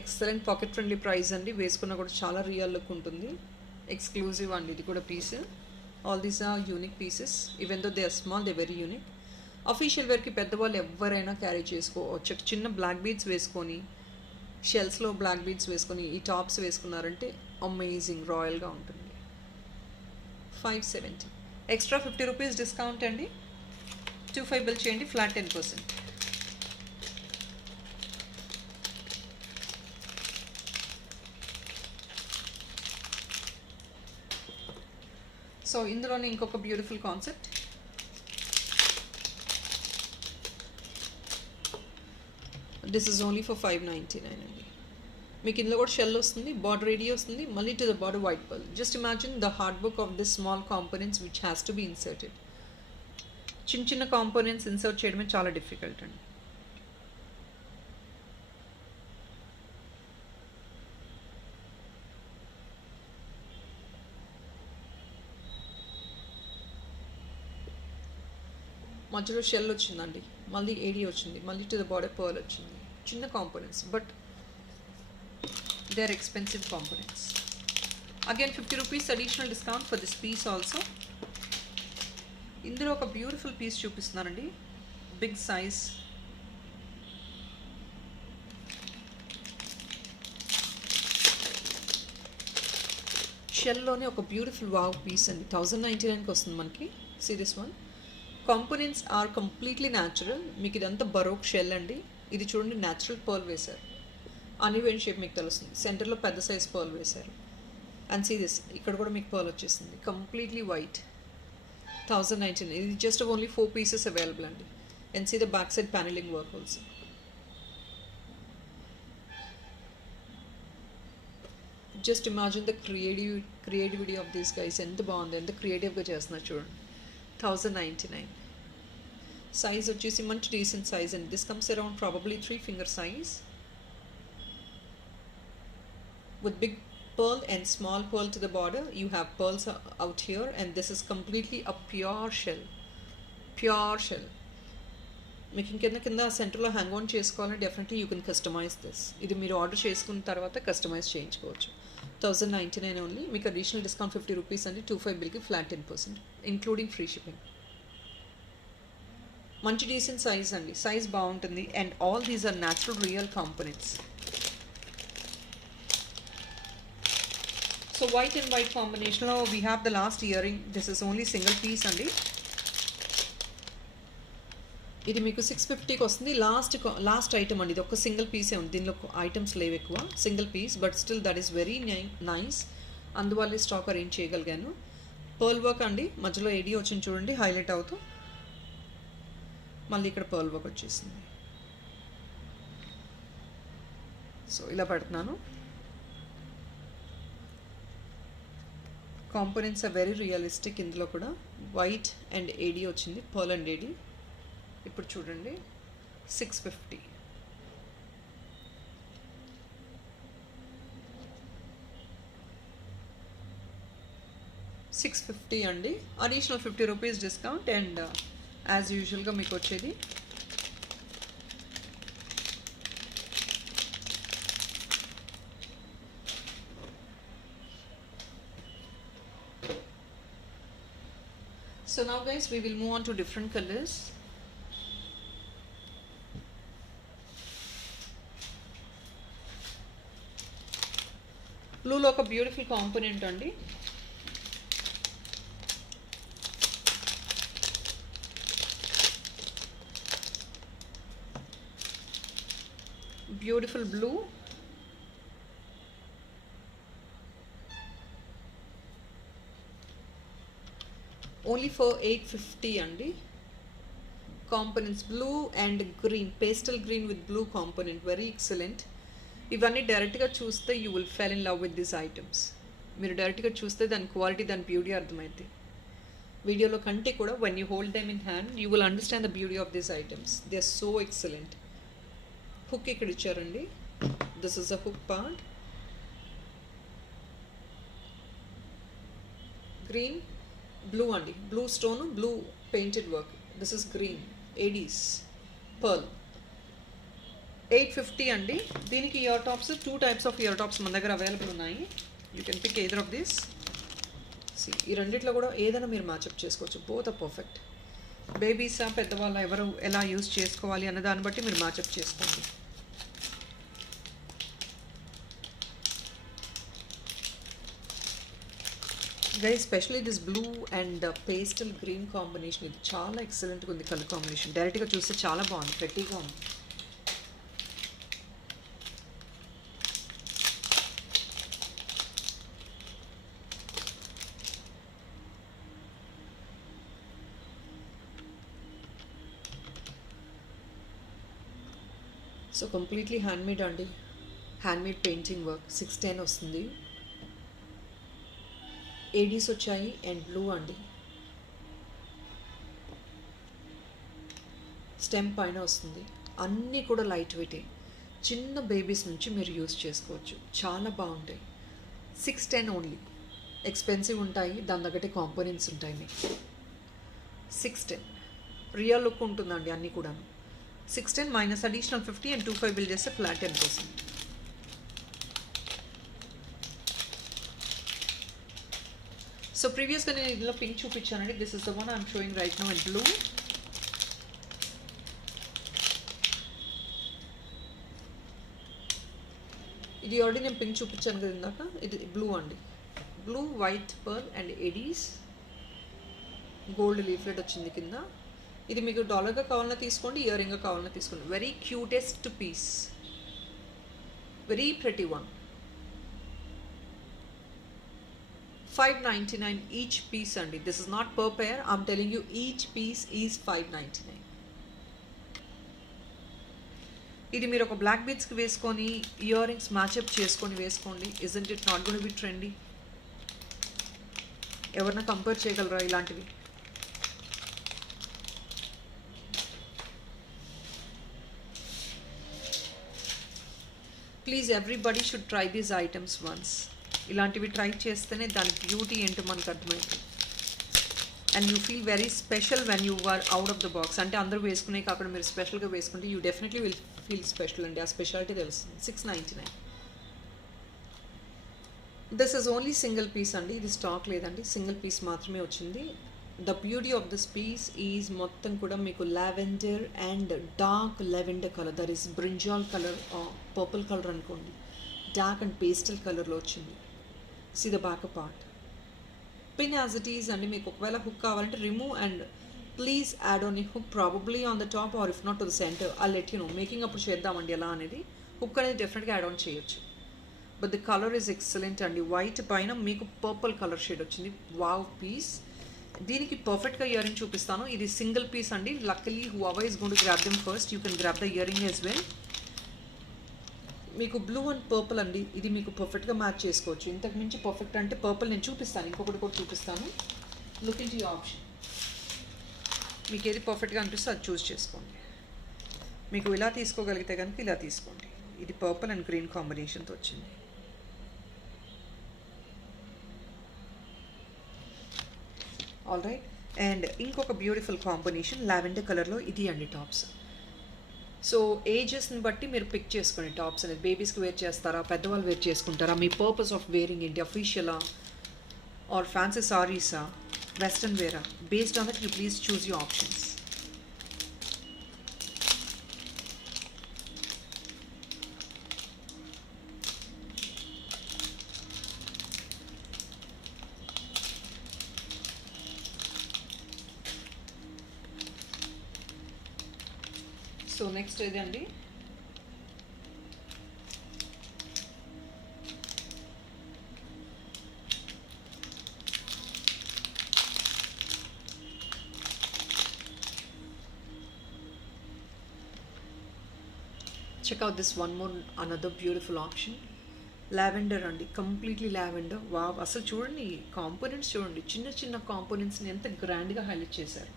ఎక్సలెంట్ పాకెట్ ఫ్రెండ్లీ ప్రైస్ అండి. వేసుకున్నా కూడా చాలా రియల్ లుక్ ఉంటుంది. ఎక్స్క్లూజివ్ అండి ఇది కూడా piece. All these are unique pieces. Even though they are small, they very unique. Official వేర్కి పెద్దవాళ్ళు ఎవరైనా క్యారీ చేసుకోవచ్చు. చిన్న బ్లాక్ బీడ్స్ వేసుకొని, షెల్స్లో బ్లాక్ బీడ్స్ వేసుకొని ఈ టాప్స్ వేసుకున్నారంటే అమేజింగ్ రాయల్గా ఉంటుంది. 570. ఎక్స్ట్రా 50 రూపీస్ డిస్కౌంట్ అండి. 25 బిల్ చేయండి, ఫ్లాట్ 10%. సో ఇందులోనే ఇంకొక beautiful concept. This is only for 599 అండి. మీకు ఇందులో కూడా షెల్ వస్తుంది, బార్డర్ ఏడీ వస్తుంది, మళ్ళీ to the border white pearl. Just imagine the hard work of this small components which has to be inserted. చిన్న చిన్న కాంపోనెంట్స్ ఇన్సర్ట్ చేయడమే చాలా డిఫికల్ట్ అండి. మధ్యలో షెల్ వచ్చిందండి, మళ్ళీ ఏడీ వచ్చింది, మళ్ళీ టు ద బార్డర్ పర్ల్ వచ్చింది. చిన్న components but they are expensive components. Again 50 rupees additional discount for this piece also. ఇందులో ఒక బ్యూటిఫుల్ పీస్ చూపిస్తున్నానండి, బిగ్ సైజ్. షెల్లోనే ఒక బ్యూటిఫుల్ వావ్ పీస్ అండి, 1099కి వస్తుంది మనకి. See this one. Components are completely natural. మీకు ఇదంతా బరోక్ షెల్ అండి. ఇది చూడండి, న్యాచురల్ పర్ల్ వేశారు, అన్ఈవెన్ షేప్ మీకు తెలుస్తుంది. సెంటర్లో పెద్ద సైజ్ పర్ల్ వేశారు. అండ్ సీ దిస్, ఇక్కడ కూడా మీకు పర్ల్ వచ్చేసింది, కంప్లీట్లీ వైట్. 1099. ఇది జస్ట్ ఓన్లీ 4 pieces అవైలబుల్ అండి. And see the back side panelling work also. Just imagine the creativity of these guys. ఎంత బాగుంది, ఎంత క్రియేటివ్గా చేస్తున్నారు చూడండి. 1099. సైజ్ వచ్చేసి మంచి డీసెంట్ సైజ్ అండి. This comes around probably 3 finger size with big pearl and small pearl to the border. You have pearls out here, and this is completely a pure shell. మీకు కింద సెంటర్లో హ్యాంగ్ ఆన్ చేసుకోవాలని definitely you can customise this. ఇది మీరు ఆర్డర్ చేసుకున్న తర్వాత కస్టమైజ్ చేయించుకోవచ్చు. 1099 ఓన్లీ. మీకు అడిషనల్ డిస్కౌంట్ 50 rupees అండి. 25 బిల్కి ఫ్లాట్ 10%, ఇంక్లూడింగ్ ఫ్రీ షిప్పింగ్. మంచి డీసెంట్ సైజ్ అండి, సైజ్ బాగుంటుంది. And all these are natural real components. So white and white కాంబినేషన్లో we have the last year ring. This is only single piece అండి. ఇది మీకు 650కి వస్తుంది. లాస్ట్ ఐటమ్ అండి. ఇది ఒక సింగిల్ పీసే ఉంది, దీనిలో ఐటమ్స్ లేవు ఎక్కువ. Single piece, but still that is very nice. అందువల్ల స్టాక్ అరేంజ్ చేయగలిగాను. పర్ల్ వర్క్ అండి, మధ్యలో ఏడీ వచ్చింది చూడండి, హైలైట్ అవుతూ. మళ్ళీ ఇక్కడ పర్ల్ వర్క్ వచ్చేసింది. సో ఇలా పెడుతున్నాను. Components are very realistic. ఇందులో కూడా వైట్ అండ్ ఏడీ వచ్చింది, పర్ల్ అండ్ ఏడీ. ఇప్పుడు చూడండి, 650. $650 అండి. Additional 50 rupees discount. And as యూజువల్గా మీకు వచ్చేది So now guys, we will move on to different colors. Blue లో ఒక బ్యూటిఫుల్ కాంపోనెంట్ అండి. Beautiful blue. ఓన్లీ ఫర్ 850 అండి. Components blue and green, pastel green with blue component, very excellent. ఇవన్నీ డైరెక్ట్గా చూస్తే you will fell in love with these items. మీరు డైరెక్ట్గా చూస్తే దాని క్వాలిటీ, దాని బ్యూటీ అర్థమైంది. వీడియోలో కంటే కూడా when you hold them in hand you will understand the beauty of these items. They are so excellent. Hook ఇక్కడ ఇచ్చారండి. This is a hook part. Green, blue అండి, blue stone, blue painted work. This is green, ADs, pearl. 850 అండి. దీనికి ear tops, 2 types of ear tops మన దగ్గర available ఉన్నాయి. You can pick either of this. ఈ రెండిట్లో కూడా ఏదైనా మీరు మ్యాచప్ చేసుకోవచ్చు. Both are perfect. బేబీసా, పెద్దవాళ్ళ, ఎవరు ఎలా యూజ్ చేసుకోవాలి అన్న దాన్ని బట్టి మీరు మ్యాచప్ చేసుకోండి. Guys, specially this blue and pastel green combination, ఇది చాలా ఎక్సలెంట్గా ఉంది. కలర్ కాంబినేషన్ డైరెక్ట్గా చూస్తే చాలా బాగుంది, గట్టిగా ఉంది. సో కంప్లీట్లీ హ్యాండ్మేడ్ అండి, హ్యాండ్మేడ్ పెయింటింగ్ వర్క్. 610 వస్తుంది. ఏడీస్ వచ్చాయి అండ్ బ్లూ అండి. స్టెమ్ పైన వస్తుంది. అన్నీ కూడా లైట్ వెయిటే. చిన్న బేబీస్ నుంచి మీరు యూజ్ చేసుకోవచ్చు, చాలా బాగుంటాయి. 610 ఓన్లీ. ఎక్స్పెన్సివ్ ఉంటాయి, దాని తగ్గట్టే కాంపోనెంట్స్ ఉంటాయి మీకు. 610 రియల్ లుక్ ఉంటుందండి అన్నీ కూడా. 610 మైనస్ అడిషనల్ 50 అండ్ 25 బిల్ చేస్తే ఫ్లాట్ 10%. సో ప్రీవియస్గా నేను ఇందులో పింక్ చూపించానండి. This is the one I'm showing right now in blue. ఇది ఆల్రెడీ నేను పింక్ చూపించాను కదా ఇందాక. ఇది బ్లూ అండి. Blue, white pearl and ADs, gold leaflet వచ్చింది కింద. ఇది మీకు డాలర్గా కావాలన్నా తీసుకోండి, ఇయర్ రింగ్గా కావాలన్నా తీసుకోండి. Very cutest piece, very pretty one. 599 each piece అండి. This is not per pair, I'm telling you each piece is 599. ఇది మీరు ఒక బ్లాక్ బీడ్స్కి వేసుకొని ఇయర్ రింగ్స్ మ్యాచ్అప్ చేసుకొని వేసుకోండి. Isn't it not gonna be trendy? ఎవరన్నా కంపేర్ చేయగలరా ఇలాంటివి? Please everybody should try these items once. ఇలాంటివి ట్రై చేస్తేనే దాని బ్యూటీ ఏంటో మనకు అర్థమవుతుంది. And you feel very special when you are out of the box. అంటే అందరూ వేసుకునే కాకుండా మీరు స్పెషల్గా వేసుకుంటే you definitely will feel special అండి. ఆ స్పెషాలిటీ తెలుస్తుంది. 699. This is only single piece అండి. ఇది స్టాక్ లేదండి, సింగిల్ పీస్ మాత్రమే వచ్చింది. The beauty of this piece is మొత్తం కూడా మీకు lavender and dark lavender colour, that is brinjal colour, purple colour అనుకోండి, డార్క్ అండ్ పేస్టల్ కలర్లో వచ్చింది. See the back part. Pin as it is అండి. మీకు ఒకవేళ హుక్ కావాలంటే remove and please add on ఈ hook probably on the top or if not to the centre. I let you know. Making అప్పుడు చేద్దామండి ఎలా అనేది. హుక్ అనేది డెఫినెట్గా యాడ్ ఆన్ చేయొచ్చు. But the colour is excellent అండి. వైట్ పైన మీకు పర్పుల్ కలర్ షేడ్ వచ్చింది. Wow piece. దీనికి పర్ఫెక్ట్గా ఇయర్ రింగ్ చూపిస్తాను. ఇది సింగిల్ పీస్ అండి. Luckily whoever is going to grab them first, you can grab the earring as well. మీకు బ్లూ అండ్ పర్పుల్ అండి. ఇది మీకు పర్ఫెక్ట్గా మ్యాచ్ చేసుకోవచ్చు. ఇంతకు మించి పర్ఫెక్ట్ అంటే పర్పుల్ నేను చూపిస్తాను, ఇంకొకటి కూడా చూపిస్తాను. Look in to your option. మీకు ఏది పర్ఫెక్ట్గా అనిపిస్తే అది చూస్ చేసుకోండి. మీకు ఇలా తీసుకోగలిగితే కనుక ఇలా తీసుకోండి. ఇది పర్పుల్ అండ్ గ్రీన్ కాంబినేషన్తో వచ్చింది. All right. అండ్ ఇంకొక బ్యూటిఫుల్ కాంబినేషన్ లావెండర్ కలర్లో ఇది అండి టాప్స్. సో ఏజెస్ని బట్టి మీరు పిక్ చేసుకోండి టాప్స్ అనేది. బేబీస్కి వేర్ చేస్తారా, పెద్దవాళ్ళు వేర్ చేసుకుంటారా, మీ పర్పస్ ఆఫ్ వేరింగ్ ఏంటి, అఫీషియలా ఆర్ ఫ్యాన్సీ సారీసా, వెస్ట్రన్ వేరా, based on that you please choose your options. So next ఇదండి. Check out this one more another beautiful option. Lavender అండి, కంప్లీట్లీ లావెండర్. వావ్, అసలు చూడండి కాంపోనెంట్స్ చూడండి, చిన్న చిన్న కాంపోనెంట్స్ని ఎంత గ్రాండ్గా హైలైట్ చేశారు.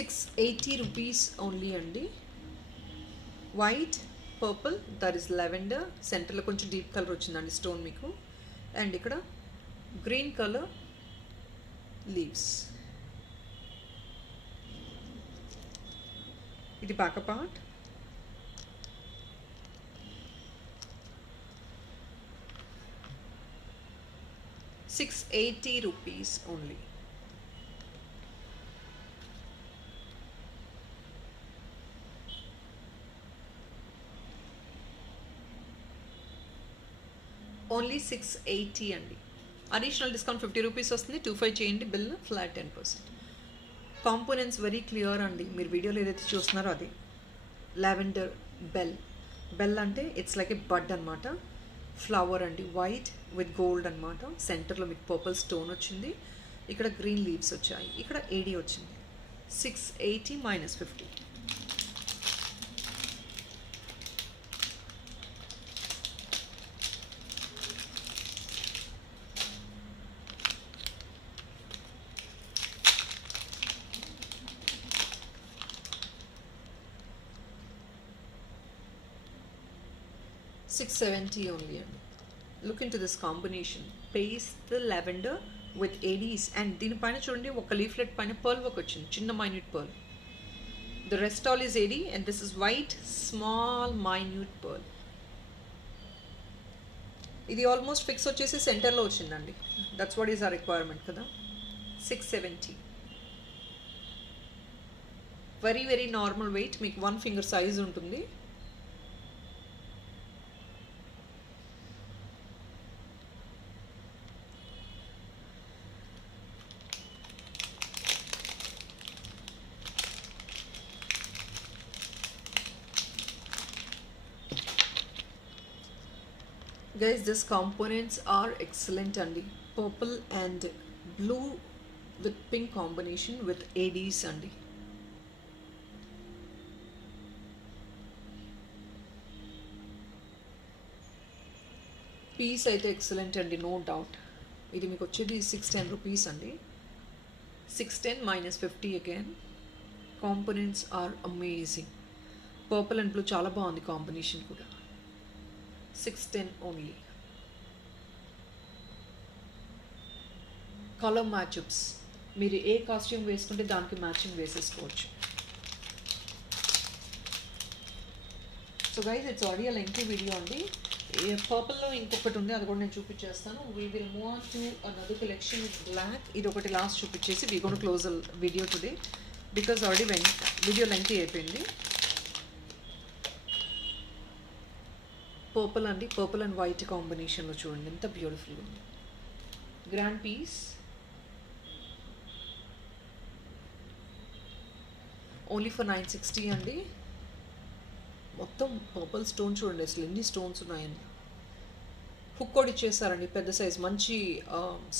₹680 ఓన్లీ అండి. White, purple, that is lavender, సెంటర్లో కొంచెం డీప్ కలర్ వచ్చిందండి స్టోన్ మీకు. అండ్ ఇక్కడ గ్రీన్ కలర్ లీవ్స్. ఇది బ్యాక్ పార్ట్. ₹680 ఓన్లీ. ఓన్లీ 680 అండి. అడిషనల్ డిస్కౌంట్ ₹50 వస్తుంది. 25 చేయండి bill, flat 10%. Components very clear అండి. మీరు వీడియోలో ఏదైతే చూస్తున్నారో అది లావెండర్ బెల్. బెల్ అంటే ఇట్స్ లైక్ ఏ బడ్ అనమాట. ఫ్లవర్ అండి, వైట్ విత్ గోల్డ్ అనమాట. సెంటర్లో మీకు పర్పుల్ స్టోన్ వచ్చింది. ఇక్కడ గ్రీన్ లీవ్స్ వచ్చాయి. ఇక్కడ ఏడీ వచ్చింది. 680 minus 50. $670 only. Look into this combination. Paste lavender with ADs. And దీనిపైన చూడండి ఒక లీఫ్లెట్ పైన పర్ల్ వర్క్ వచ్చింది, చిన్న minute pearl. The rest all is AD and this is white small minute pearl. ఇది ఆల్మోస్ట్ ఫిక్స్ వచ్చేసి సెంటర్లో వచ్చిందండి. దట్స్ వాట్ ఈస్ ఆ రిక్వైర్మెంట్ కదా. 670. వెరీ వెరీ నార్మల్ వెయిట్, మీకు 1 ఫింగర్ సైజ్ ఉంటుంది. Guys, these components are excellent andi. Purple and blue with pink combination with ADs andi. Piece aithe excellent andi, no doubt. Idi meeku vachedi 610 rupees andi. 610 minus 50 again. Components are amazing. Purple and blue chala baagundi combination kuda. 610 only. Colour match ups మీరు ఏ costume వేసుకుంటే దానికి matching వేసేసుకోవచ్చు. So guys it's audio lengthy video అండి. పర్పుల్లో ఇంకొకటి ఉంది, అది కూడా నేను చూపించేస్తాను. We will move on to another collection with black. ఇది ఒకటి లాస్ట్ చూపించేసి we gonna close video today because already video lengthy అయిపోయింది. పర్పుల్ అండి, పర్పుల్ అండ్ వైట్ కాంబినేషన్లో చూడండి ఎంత బ్యూటిఫుల్గా ఉంది. గ్రాండ్ పీస్, ఓన్లీ ఫర్ 960 అండి. మొత్తం పర్పుల్ స్టోన్ చూడండి అసలు ఎన్ని స్టోన్స్ ఉన్నాయండి. హుక్ కూడా ఇచ్చేసారండి, పెద్ద సైజ్ మంచి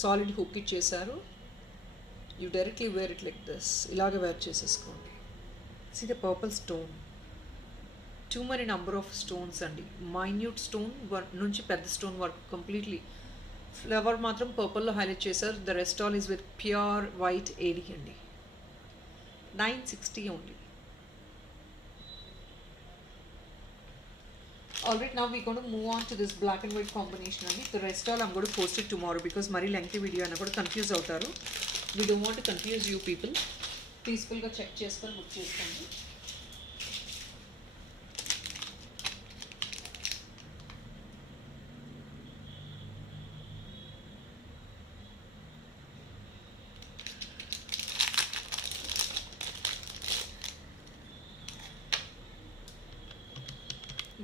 సాలిడ్ హుక్ ఇచ్చేసారు. You directly wear it like this, ఇలాగే వేర్ చేసేసుకోండి. See the purple stone, too many number of stones అండి. మైన్యూట్ స్టోన్ నుంచి పెద్ద స్టోన్ వరకు కంప్లీట్లీ. ఫ్లవర్ మాత్రం పర్పుల్లో హైలైట్ చేశారు. The rest all is with pure white AD అండి. 960 only. Alright, now we're going to move on to this black and white combination అండి. The rest all I'm going to post it tomorrow because మరీ lengthy video అయినా కూడా కన్ఫ్యూజ్ అవుతారు. We don't want to confuse you people. పీస్ఫుల్గా చెక్ చేసుకొని బుక్ చేసుకోండి.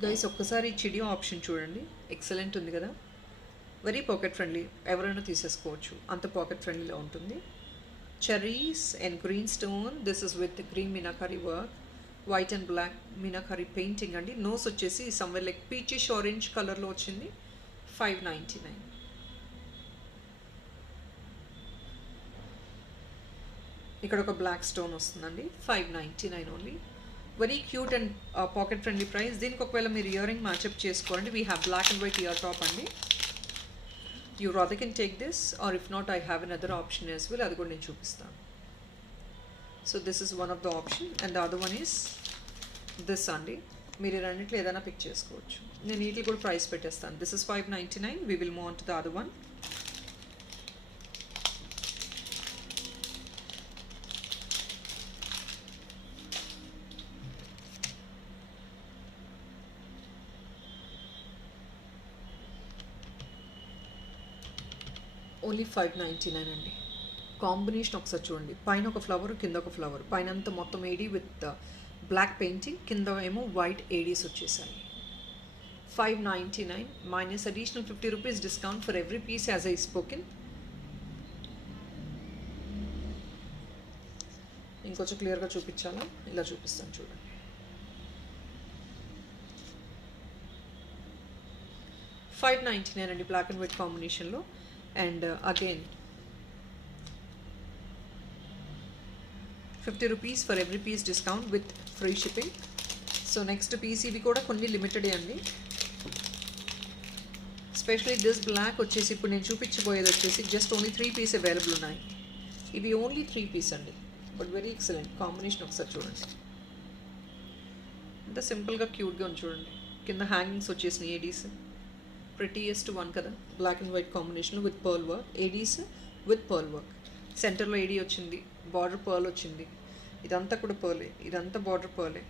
గైస్ ఒక్కసారి చిడియో ఆప్షన్ చూడండి, ఎక్సలెంట్ ఉంది కదా. వెరీ పాకెట్ ఫ్రెండ్లీ, ఎవరైనా తీసేసుకోవచ్చు, అంత పాకెట్ ఫ్రెండ్లీలో ఉంటుంది. Cherries and green stone, this is with green meenakari work, white and black meenakari painting అండి. నోస్ వచ్చేసి సమ్వేర్ లైక్ పీచిష్ ఆరెంజ్ కలర్లో వచ్చింది. 599. ఇక్కడ ఒక బ్లాక్ స్టోన్ వస్తుందండి. 599 only. Very cute and pocket friendly price. దీనికి ఒకవేళ మీరు ఇయర్ రింగ్ మ్యాచ్అప్ చేసుకోండి. We have black and white ear top అండి. You rather can take this or if not I have an other option as well, అది కూడా నేను చూపిస్తాను. So this is one of the option and the other one is this అండి. మీరు రెండింటిలో ఏదైనా పిక్ చేసుకోవచ్చు. నేను వీటికి కూడా ప్రైస్ పెట్టేస్తాను. This is 599. We will move on to the other one. Only 599 అండి. కాంబినేషన్ ఒకసారి చూడండి, పైన ఒక ఫ్లవర్ కింద ఒక ఫ్లవర్, పైన అంతా మొత్తం ఏడీ విత్ బ్లాక్ పెయింటింగ్, కింద ఏమో వైట్ ఏడీస్ వచ్చేసాయి. 599 minus additional 50 rupees discount for every piece as I spoken. ఇంకొంచెం క్లియర్గా చూపించాలా, ఇలా చూపిస్తాను చూడండి. $599 అండి బ్లాక్ అండ్ వైట్ కాంబినేషన్లో. And again 50 rupees for every piece discount with free shipping. So next piece ఇవి కూడా కొన్ని లిమిటెడే అండి. స్పెషలీ దిస్ బ్లాక్ వచ్చేసి ఇప్పుడు నేను చూపించబోయేది వచ్చేసి జస్ట్ ఓన్లీ 3 పీస్ అవైలబుల్ ఉన్నాయి. ఇవి ఓన్లీ 3 పీస్ అండి, బట్ వెరీ ఎక్సలెంట్ కాంబినేషన్. ఒకసారి చూడండి ఎంత సింపుల్గా క్యూట్గా ఉంది చూడండి. కింద హ్యాంగింగ్స్ వచ్చేసినాయి ఏడీస్. ప్రిటీయెస్ట్ వన్ కదా, బ్లాక్ అండ్ వైట్ కాంబినేషన్లో with pearl work. Aedes with pearl work, సెంటర్లో ఏడీ వచ్చింది, బార్డర్ పర్ల్ వచ్చింది. ఇదంతా కూడా పర్లే, ఇదంతా బార్డర్ పర్లే.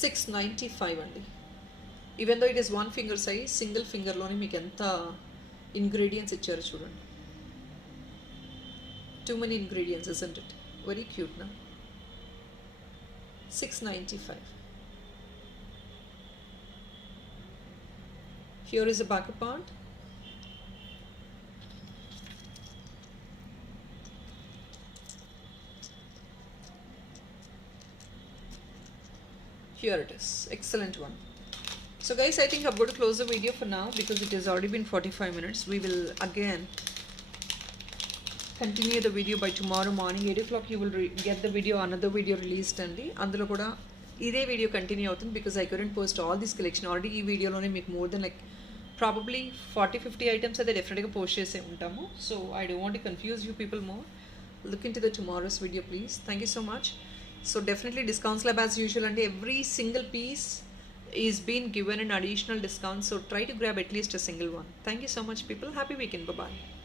$695 అండి. Even though it is 1 finger size, single ఫింగర్లోనే మీకు ఎంత ఇంగ్రీడియంట్స్ ఇచ్చారో చూడండి. Too many ingredients, isn't it? Very cute, na? $695. Here is the backup part. Here it is. Excellent one. So guys, I think I'm going to close the video for now because it has already been 45 minutes. We will again continue the video by tomorrow morning 8 o'clock. You will get the video, another video released అండి. అందులో కూడా ఇదే video continue అవుతుంది because I couldn't post all this collection. Already ఈ వీడియోలోనే మీకు more than like probably 40-50 items అయితే డెఫినెట్గా పోస్ట్ చేసే ఉంటాము. So I don't want to confuse you people more. Look in to the tomorrow's video please. Thank you so much. So definitely discounts lab as usual అండి. Every single piece is been given an additional discount. So try to grab at least a single one. Thank you so much people. Happy weekend. Bye bye.